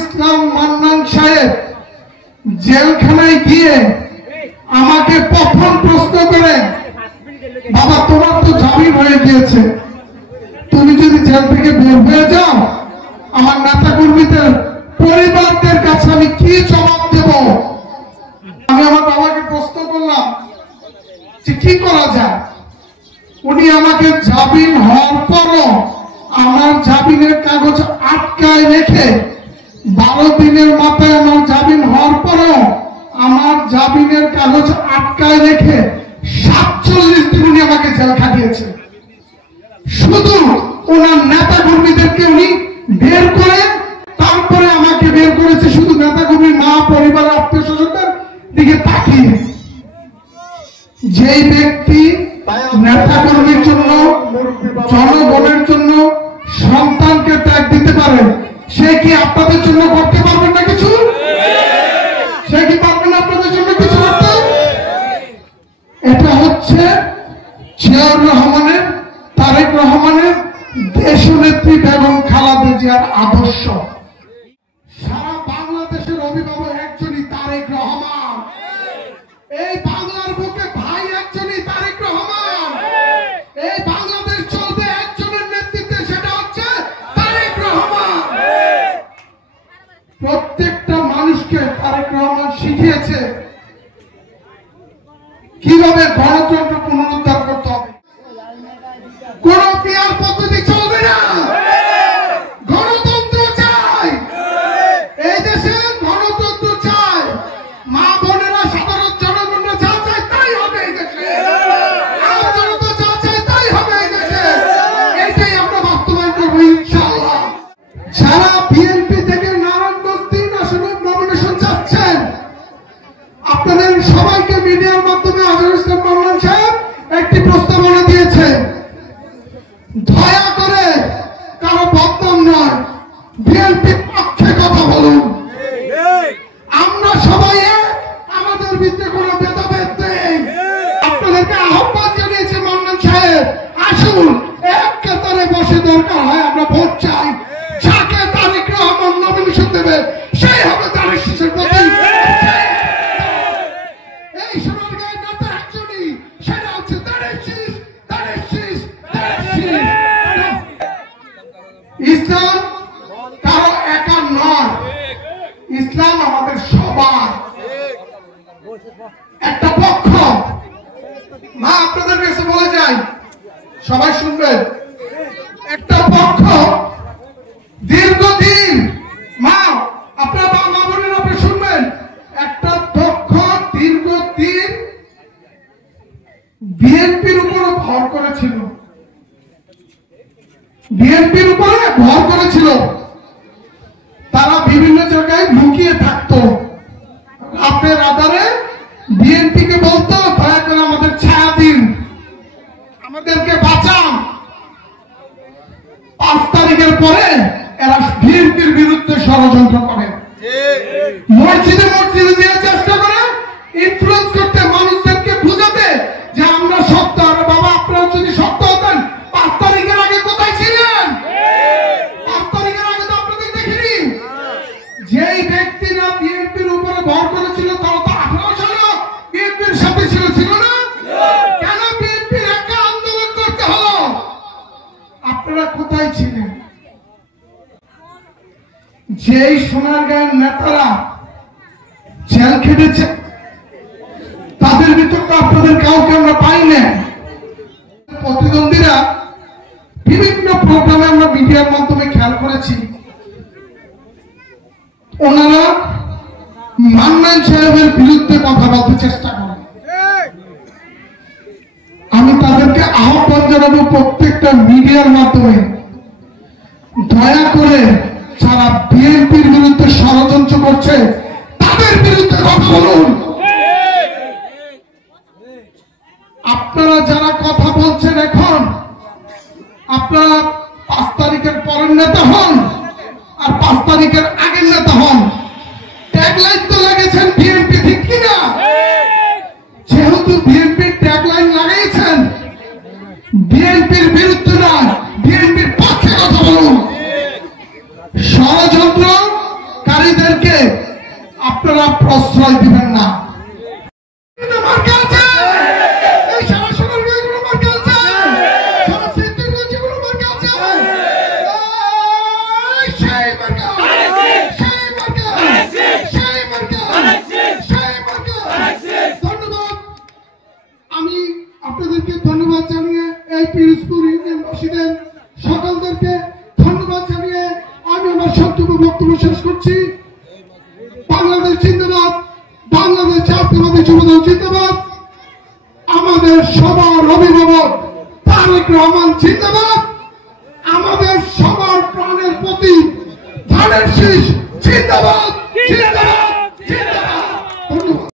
ইসলাম মান্নান সাহেব জেলখানায় গিয়ে আমাকে প্রথম প্রশ্ন করে, বাবা তোমার তো জামিন হয়ে গিয়েছে, তুমি যদি জেল থেকে বের হয়ে যাও আমার নেতা কর্মীদের পরিবারদের কাছে আমি কি জবাব দেব? আমি আমার বাবাকে প্রশ্ন করলাম যে কি করা যায়। উনি আমাকে জামিন হওয়ার পরও আমার জামিনের কাগজ আটকায় রেখে 12 দিনের মাথায় আমার জামিন হওয়ার পরও আমার জামিনের কাগজ আটকায় রেখে 47 দিন উনি আমাকে জেল খাটিয়েছে। শুধু ওনার নেতা কর্মীদেরকে উনি বের করে তারপরে আমাকে বের করেছে, শুধু নেতা কর্মীর মা পরিবার আত্মীয় স্বজনদের দিকে তাকিয়ে। যেই ব্যক্তি নেতা কর্মীর জন্য জনগণের জন্য সন্তানকে ত্যাগ দিতে পারে, সে কি আপনাদের জন্য করতে পারবেন না কিছু? সে কি পারবেন আপনাদের জন্য কিছু করতে? এটা হচ্ছে জিয়াউর রহমানের, তারেক রহমানের, দেশনেত্রী বেগম খালেদা জিয়ার আদর্শ। সারা বাংলাদেশের অভিভাবক একজনই তারেক রহমান। এই বাংলার বুকে ভাই একজনই তারেক রহমান। এই বাংলাদেশ চলবে একজনের নেতৃত্বে, সেটা হচ্ছে তারেক রহমান। প্রত্যেকটা মানুষকে তারেক রহমান শিখিয়েছে কিভাবে গণতন্ত্র পুনরুদ্ধার করতে হবে। কোন পিয়ার পদ্ধতি চলবে না। গণতন্ত্র চাই, এই দেশে গণতন্ত্র চাই। মা বোনেরা, সাধারণ জনগণরা যা চায় তাই হবে এই দেশে। জনতা যা চায় তাই হবে এই দেশে। এইটাই আমরা বাস্তবায়ন করবো ইনশাআল্লাহ। যারা বিএনপি থেকে নারায়ণগঞ্জ 3 আসনে নমিনেশন চাচ্ছেন, আপনাদের সবাইকে মিডিয়ার মাধ্যমে আজহারুল ইসলাম মান্নান সাহেব একটি প্রস্তাবনা দিয়েছে। দয়া করে কারো বদনাম নয়, বিএনপির পক্ষে কথা বলুন। আমরা সবাই আমাদের ভিতরে কোনো ভেদাভেদ নেই। আপনাদেরকে আহ্বান জানিয়েছে মান্নান সাহেব, আসুন এক কাতারে বসে, দরকার হয় আমরা ভোট চাই। যাকে তারেক রহমান নমিনেশন দেবে সেই হবে তারেক শীষের প্রতীক। এই সোনারগাঁয়ের নেতা একজনই, সেটা হচ্ছে তারেক শীষ, তারেক শীষ, তারেক শীষ। ইসলাম কারো একা নয়, ইসলাম আমাদের সবার। একটা পক্ষ, মা আপনাদের কাছে বলে যাই, সবাই শুনবেন, একটা পক্ষ দীর্ঘদিন, মা আপনার মা বোনের আপনি শুনবেন, একটা পক্ষ দীর্ঘদিন বিএনপির উপর ভর করেছিল, বিএনপির উপরে ভর করেছিল। তারা বিভিন্ন জায়গায় লুকিয়ে থাকতো, রাতের আধারে বিএনপিকে বলতো দয়া করে আমাদের ছায়া দিন, আমাদেরকে বাঁচান। 5 তারিখের পরে এরা বিএনপির বিরুদ্ধে ষড়যন্ত্র করে, মসজিদে মসজিদে দিয়ে চেষ্টা করে ইনফ্লুয়েন্স করতে, মানুষদেরকে বুঝাতে যে আমরা সত্য। আর বাবা, আপনারা যদি সত্য হতেন 5 তারিখের আগে কোথায় ছিলেন? 5 তারিখের আগে তো আপনাদের দেখিনি। যেই ব্যক্তিরা বিএনপির উপরে ভর করেছিল তারা তো 18 সালে বিএনপির সাথে ছিল, ছিল না? কেন বিএনপির একা আন্দোলন করতে হলো? আপনারা কোথায় ছিলেন? যেই সোনারগাঁয়ের নেতারা জেল খেটেছে তাদের ভিতর তো আপনাদের কাউকে আমরা পাই না। প্রতিদ্বন্দ্বীরা বিভিন্ন প্রোগ্রামে আমরা মিডিয়ার মাধ্যমে খেয়াল করেছি, ওনারা মান্নান সাহেবের বিরুদ্ধে কথা বলতে চেষ্টা করেন। আমি তাদেরকে আহ্বান জানাবো, প্রত্যেকটা মিডিয়ার মাধ্যমে দয়া করে যারা বিএনপির বিরুদ্ধে ষড়যন্ত্র করছে তাদের বিরুদ্ধে কথা বলুন। আপনারা যারা কথা বলছেন এখন, আপনারা 5 তারিখের পরের নেতা হন আর 5 তারিখের আগের নেতা হন, ট্যাগলাইন তো লাগিয়েছেন বিএনপি, ঠিক কিনা? যেহেতু বিএনপির ট্যাগলাইন লাগিয়েছেন, বিএনপির বিরুদ্ধে নয়, বিএনপির পক্ষে কথা বলুন। ষড়যন্ত্র আপনারা প্রশ্রয় দিবেন না। আমি আপনাদেরকে ধন্যবাদ জানিয়ে এই পিরোজপুর ইউনিয়নবাসীদের সকলদেরকে ধন্যবাদ জানিয়ে আমি আমার বক্তব্য শেষ করছি। বাংলাদেশ জিন্দাবাদ, বাংলাদেশ জাতীয়তাবাদী যুবদল জিন্দাবাদ, আমাদের সবার অভিভাবক তারেক রহমান জিন্দাবাদ, আমাদের সবার প্রাণের প্রতি ধানের শীষ জিন্দাবাদ জিন্দাবাদ।